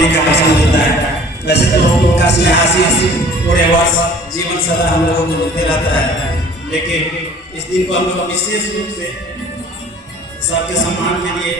देने का अवसर मिलता है। वैसे तो उनका स्नेहाशीष पूरे वर्ष जीवन सदा हम लोगों को मिलते रहता है, लेकिन इस दिन को हम लोग विशेष रूप से सबके सम्मान के लिए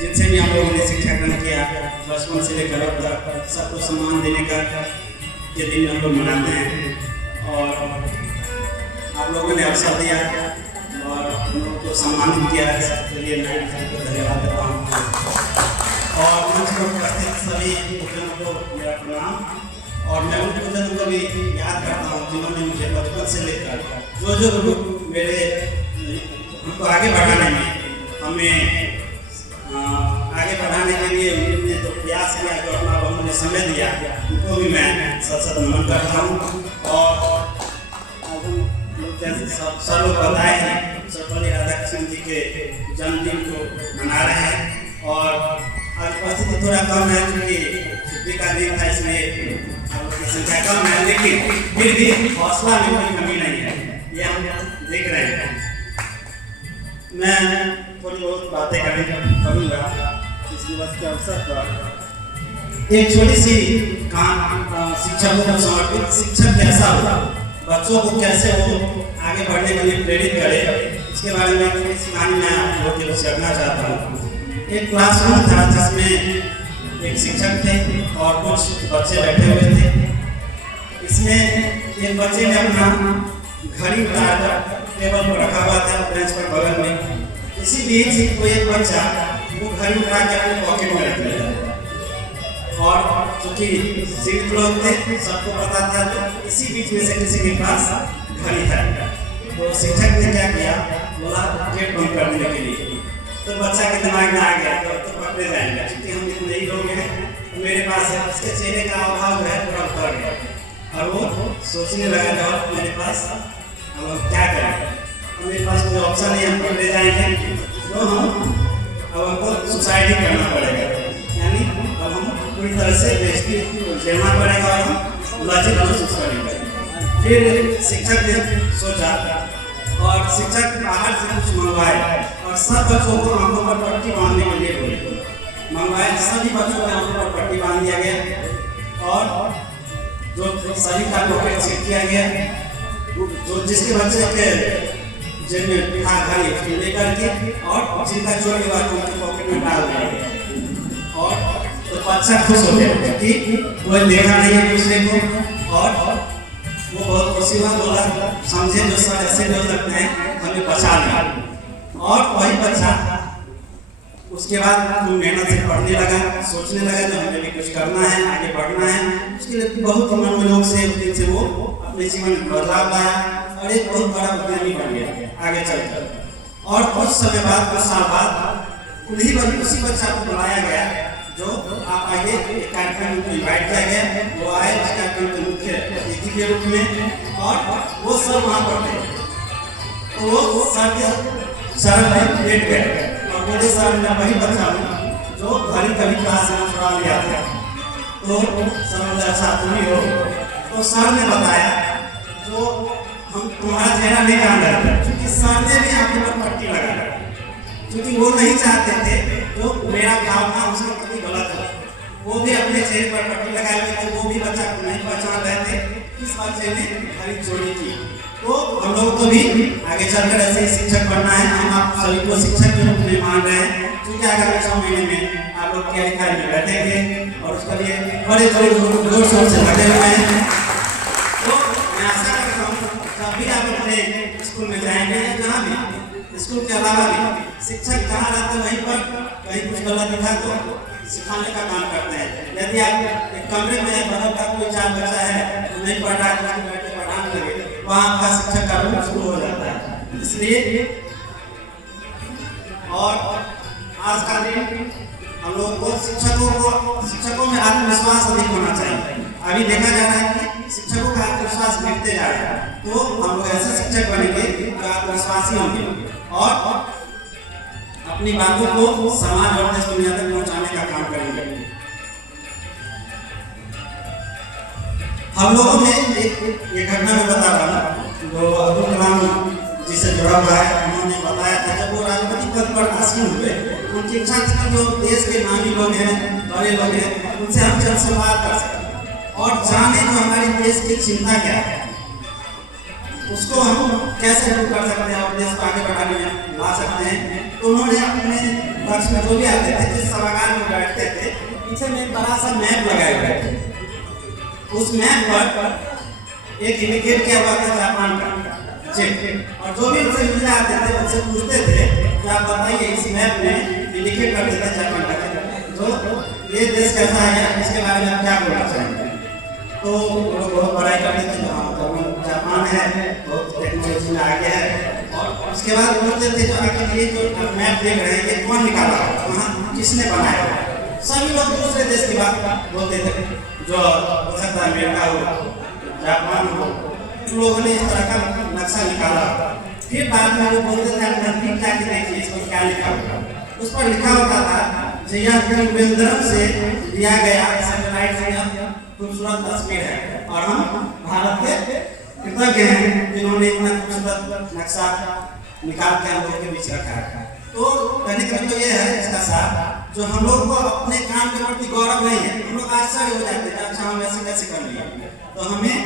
जिनसे भी हम लोगों ने शिक्षा ग्रहण किया बचपन से लेकर अब तक सबको सम्मान देने का ये दिन हम लोग मनाते हैं। और आप लोगों ने अवसर दिया और हम लोग को सम्मानित किया है, इसके लिए मैं सबको धन्यवाद देता हूँ। और मंच पर उपस्थित सभी जनों को मेरा प्रणाम। और मैं उन जनों को भी याद करता हूँ जिन्होंने मुझे बचपन से लेकर जो मेरे हमको आगे बढ़ाने में हमें आगे बढ़ाने के लिए उन्होंने जो प्रयास किया, जो अपना उन्होंने समय दिया, उनको भी मैं सत नमन करता हूँ। और सब लोग बताए हैं सर्वपल्ली राधाकृष्णन जी के जन्मदिन को मना रहे हैं। और आज उपस्थिति थोड़ा कम है क्योंकि छुट्टी का दिन था, इसलिए संख्या कम है, लेकिन फिर भी हौसला में कोई कमी नहीं है, ये हम देख रहे हैं। मैं थोड़ी बहुत बातें करूँगा इस दिवस के अवसर पर। एक छोटी सी काम शिक्षकों को समर्पित, शिक्षक कैसा हो, बच्चों को कैसे वो आगे बढ़ने के लिए प्रेरित करे, इसके बारे में थोड़ी सी कहानी मैं आप लोगों के लिए करना चाहता हूँ। एक क्लासरूम था जिसमें एक शिक्षक थे और कुछ बच्चे बैठे हुए थे। इसमें एक बच्चे ने अपना घड़ी उतारकर टेबल पर रखा हुआ था बेंच पर बगल में। इसी बीच कोई एक बच्चा वो घड़ी उठा के अपने पॉकेट में रख लिया और चूंकि सीमित लोग थे सबको पता था, तो इसी बीच में से किसी के पास घड़ी था। तो शिक्षक ने क्या किया, बोला गेट बंद करने के लिए। तो बच्चा के दिमाग में आ गया तो पकड़े जाएंगे, क्योंकि हम इतने ही लोग हैं, मेरे पास है। उसके चेहरे का अभाव जो है पूरा उतर गया और वो सोचने लगा जब मेरे पास अब क्या करें, मेरे पास कोई ऑप्शन नहीं, हम पकड़े जाएंगे तो हम अब हमको सुसाइड करना पड़ेगा, यानी अब हम पूरी तरह से बेइज्जती झेलना पड़ेगा और हम लज्जित महसूस करेंगे। फिर शिक्षक ने सोचा और शिक्षक बाहर से कुछ मंगवाए और सब बच्चों को आंखों पर पट्टी बांधने के लिए बोले। मंगवाए, सभी बच्चों को आंखों पर पट्टी बांध दिया गया और जो शरीर का पॉकेट चेक किया गया, जो जिसके बच्चे के जेब में था घड़ी उसको लेकर के और जिनका चोरी हुआ तो उनके पॉकेट में डाल दिया गया। और तो बच्चा खुश हो गया क्योंकि कोई देखा नहीं है दूसरे को और वो बहुत खुशी हुआ, बोला समझे जो सर ऐसे लोग लगते हैं हमें बचा लिया। और वही बच्चा उसके बाद मेहनत से पढ़ने लगा, सोचने लगा जो हमें भी कुछ करना है, आगे बढ़ना है। उसके लिए बहुत मनोयोग से उस दिन से वो अपने जीवन में बदलाव लाया और एक बहुत बड़ा उद्यमी बन गया आगे चलकर। और कुछ समय बाद, कुछ साल बाद उसी बच्चा को बुलाया गया, जो आप आगे एक कार्यक्रम में इनवाइट किया गया, वो आए उस कार्यक्रम के मुख्य अतिथि के रूप में और वो सब वहाँ पर थे। तो वो सर के शरण में बैठ गए और बोले सर मैं वही बच्चा हूँ जो घड़ी कभी क्लास में छुड़ा लिया था। तो सर बोले अच्छा तुम ही हो। तो सर ने बताया जो हम तुम्हारा चेहरा नहीं जान रहे थे, क्योंकि सर ने भी आंखों पर पट्टी लगा दी, क्योंकि वो नहीं चाहते थे तो मेरा भावना उसके प्रति गलत हो। वो भी अपने चेहरे पर पट्टी लगाए हुए थे, वो भी बच्चा को नहीं पहचान रहे थे किस बच्चे ने घड़ी चोरी की। तो हम लोगों को भी आगे चलकर ऐसे ही शिक्षक बनना है। हम आप सभी को शिक्षक के रूप में मान रहे हैं, क्योंकि आगामी 6 महीने में आप लोग तैयारी कार्य में बैठेंगे और उसके लिए बड़े जोर शोर से लगे हुए हैं। तो मैं आशा करता हूँ जब भी आप अपने स्कूल में जाएंगे या जहाँ भी, स्कूल के अलावा भी शिक्षक जहाँ रहते वहीं पर कहीं कुछ गलत दिखा तो सिखाने का काम करते हैं। यदि आप एक कमरे में बगल का कोई 4 बच्चा है तो नहीं पढ़ रहा है, बैठ के पढ़ाने लगे, वहाँ आपका शिक्षक का रूप शुरू हो जाता है। इसलिए और आज का दिन हम लोगों को शिक्षकों में आत्मविश्वास अधिक होना चाहिए। अभी देखा जा रहा है कि शिक्षकों का आत्मविश्वास गिरते जा रहा है, तो हम लोग ऐसे शिक्षक बनेंगे जो आत्मविश्वासी होंगे और अपनी बातों को समाज और देश दुनिया तक पहुंचाने का काम करेंगे। हम लोगों में एक घटना में बता रहा हूँ जो अब्दुल कलाम जी से जुड़ा हुआ है। उन्होंने बताया था जब वो राष्ट्रपति पद पर आसीन हुए, उनकी इच्छा थी कि जो देश के नामी लोग हैं, बड़े लोग हैं, उनसे हम चंद सवाल कर सकते और जाने जो हमारी देश की चिंता क्या है, उसको हम कैसे दूर कर सकते हैं और देश को आगे बढ़ाने में ला सकते हैं। तो उन्होंने अपने पक्ष में जो भी आते थे, जिस सभागार में बैठते थे, पीछे में एक बड़ा सा मैप लगाए हुए थे। उस मैप पर एक इंडिकेट किया हुआ था जापान का, और जो भी उनसे मिलने आते थे उनसे पूछते थे कि आप बताइए इस मैप में इंडिकेट कर देता है जापान का, जो ये देश कैसा है, इसके बारे में आप क्या बोलना चाहेंगे। तो वो लोग बहुत बड़ाई करते थे, जापान है बहुत टेक्नोलॉजी में आगे है। और उसके बाद बोलते थे जो आखिर ये जो मैप देख रहे हैं ये कौन निकाला, वहाँ किसने बनाया। सभी लोग दूसरे देश की बात बोलते थे, जो हो सकता है अमेरिका हो, जापान हो, उन लोगों ने इस तरह का नक्शा निकाला। फिर बाद में वो बोलते थे नजदीक जाके देखिए इस पर क्या लिखा होगा। उस पर लिखा होता था यह त्रिवेंद्रम से लिया गया सैटेलाइट से खूबसूरत तस्वीर है और हम भारत के कृतज्ञ हैं जिन्होंने इतना खूबसूरत नक्शा निकाल के हम लोग के बीच रखा है। तो कहने का तो ये है इसका साथ, जो हम लोग को अपने काम के प्रति गौरव नहीं है, हम लोग आश्चर्य हो जाते हैं अच्छा हम ऐसे कैसे कर लिया। तो हमें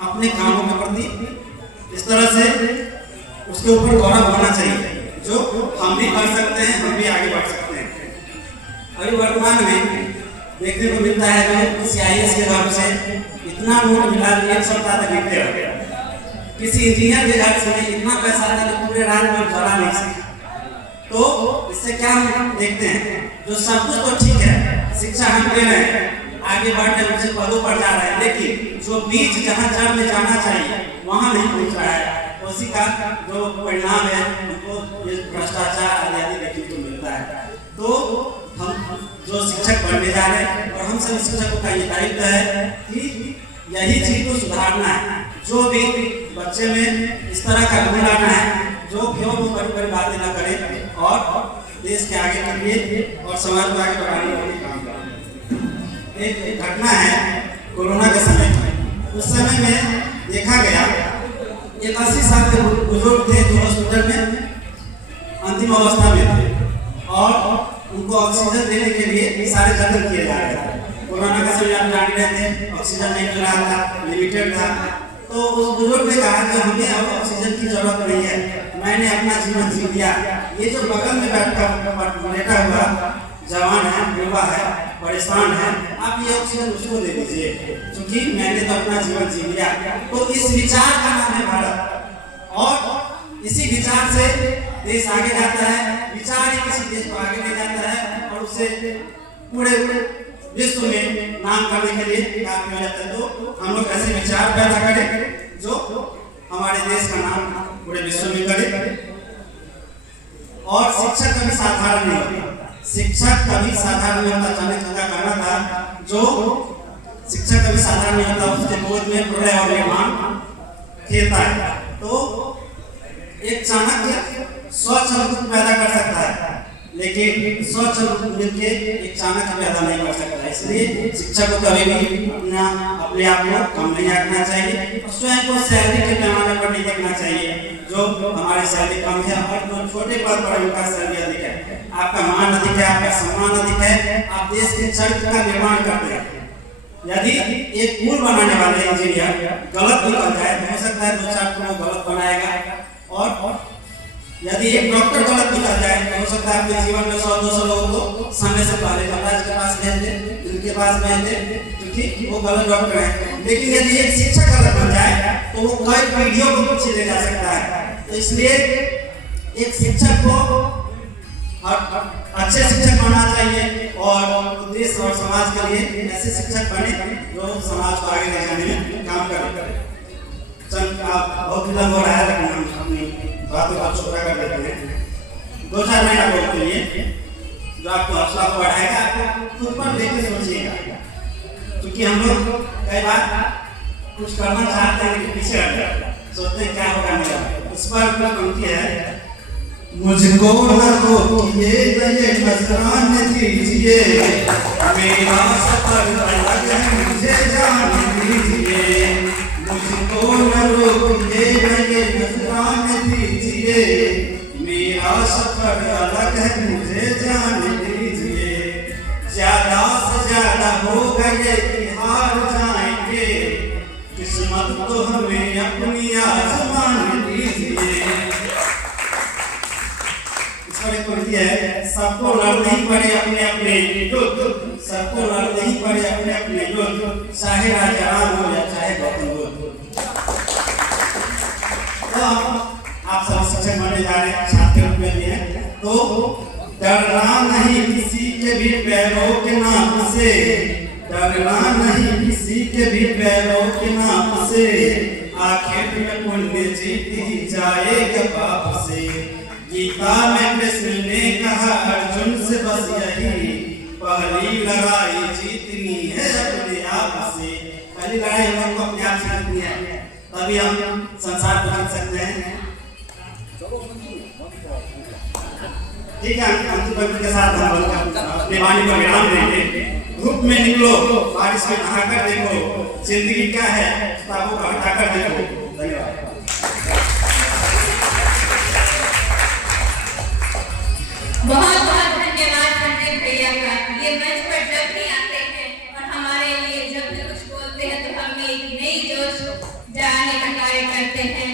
अपने कामों के प्रति इस तरह से उसके ऊपर गौरव होना चाहिए, जो हम भी कर सकते हैं, हम भी आगे बढ़ सकते हैं। अभी वर्तमान में देखने को मिलता है जो CIS के घर से इतना नोट मिला, एक सप्ताह तक गिरते हो गया। किसी इंजीनियर के घर से इतना पैसा था कि पूरे रात में जला नहीं सका। तो इससे क्या हम देखते हैं, जो सब कुछ तो ठीक है, शिक्षा हम दे रहे हैं, आगे बढ़ रहे हैं, पदों पर जा रहे हैं, लेकिन जो बीच जहाँ जड़ में जाना चाहिए वहाँ नहीं पहुँच रहा है। उसी का जो परिणाम है उनको भ्रष्टाचार आदि देखने को मिलता है। तो हम जो शिक्षक बनने जा रहे हैं और हम सभी शिक्षकों का ये दायित्व है कि यही चीज को सुधारना है। जो भी बच्चे में इस तरह का गुण लाना है, जो क्यों वो बड़ी बड़ी बातें ना करें और देश के आगे के लिए और समाज को आगे बढ़ाने के लिए काम करें। एक घटना है कोरोना के समय में, उस समय में देखा गया एक 80 साल के बुजुर्ग थे जो हॉस्पिटल में अंतिम अवस्था में थे और उनको ऑक्सीजन देने के लिए सारे जतन किए जा रहे थे। कोरोना का समय आप जान रहे थे, ऑक्सीजन नहीं मिल रहा था, लिमिटेड था। तो उस बुजुर्ग ने कहा कि हमें अब ऑक्सीजन की जरूरत नहीं है, मैंने अपना जीवन जी लिया। ये जो बगल में लेटा हुआ जवान है, युवा है, परेशान है, आप ये ऑक्सीजन उसको दे दीजिए क्योंकि मैंने तो अपना जीवन जी लिया। तो इस विचार का नाम है भारत और इसी विचार से देश आगे जाता है। विचार ही किसी देश को आगे ले जाता है और उसे पूरे विश्व में नाम करने के लिए काम किया जाता है। तो हम लोग ऐसे विचार पैदा करें जो हमारे देश का नाम पूरे विश्व में करे। और शिक्षक कभी साधारण नहीं होता, शिक्षक कभी साधारण नहीं होता। चंदा करना था, जो शिक्षक कभी साधारण नहीं होता, उसके गोद में प्रलय और निर्माण खेलता है। तो एक चाणक्य 100 चंद्र पैदा कर सकता है, लेकिन 100 चंद्र मिलके एक चाणक्य पैदा नहीं कर सकता। इसलिए शिक्षक को कभी भी अपने आप को कम नहीं रखना चाहिए और स्वयं को सैलरी के पैमाने पर नहीं देखना चाहिए। जो हमारी सैलरी कम है और जो छोटे पद पर उनका सैलरी अधिक है, आपका मान अधिक है, आपका सम्मान अधिक है, आप देश के चरित्र का निर्माण करते हैं। यदि एक पुल बनाने वाले इंजीनियर गलत निकल जाए तो हो सकता है 2-4 को गलत बनाएगा, और यदि एक डॉक्टर गलत निकल जाए तो हो सकता है अपने जीवन में 100-200 लोगों को समय से पहले महाराज के पास भेज दे, उनके पास भेज दे क्योंकि वो गलत डॉक्टर है। लेकिन यदि एक शिक्षक गलत बन जाए तो वो कई पीढ़ियों को पीछे ले जा सकता है। तो इसलिए एक शिक्षक को अच्छे शिक्षक बनना चाहिए और देश और समाज के लिए ऐसे शिक्षक बने जो समाज को आगे ले जाने में काम करें। बहुत विलंब हो रहा है, लेकिन हम अपनी बातों को छोटा कर देते हैं। 2-4 महीना बोलते हैं जो आपको हौसला को बढ़ाएगा, आपको खुद पर लेके सोचिएगा, क्योंकि हम लोग कई बार कुछ करना चाहते हैं लेकिन पीछे हट जाते हैं, सोचते हैं क्या होगा मेरा। इस पर पंक्ति है, मुझको न रोकिए ये नजरान दीजिए, मेरा सफर अलग है मुझे जाने दीजिए। मुझको न रोकिए ये नजरान दीजिए, मेरा सफर अलग है मुझे जाने दीजिए। ज्यादा से ज्यादा हो हमें अपनी आजमान दीजिए। सबको लड़ने ही पड़े अपने अपने युद्ध, सबको लड़ने ही पड़े अपने अपने युद्ध, चाहे राजा राम हो या चाहे गौतम बुद्ध। तो आप सब शिक्षक बनने जा रहे हैं, छात्र रूप में भी हैं, तो डरना नहीं किसी के भी पैरों के नाम से, डरना नहीं किसी के भी पैरों के नाम से, आखिर में पुण्य जीत ही जाएगा पाप से। गीता में कृष्ण ने कहा अर्जुन से बस यही, पहली लड़ाई जीतनी है अपने आप से। पहली लड़ाई हमको अपने आप से जीतनी है, तभी हम संसार को जीत सकते हैं। ठीक है, अंतिम के साथ हम अपने वाणी को विराम देंगे। धूप में निकलो, बारिश में नहाकर देखो, जिंदगी क्या है किताबों को हटाकर देखो। धन्यवाद। बहुत बहुत धन्यवाद संजय भैया का। ये मंच पर जब भी आते हैं और हमारे लिए जब भी कुछ बोलते हैं तो हमें एक नई जोश जगाने का कार्य करते हैं।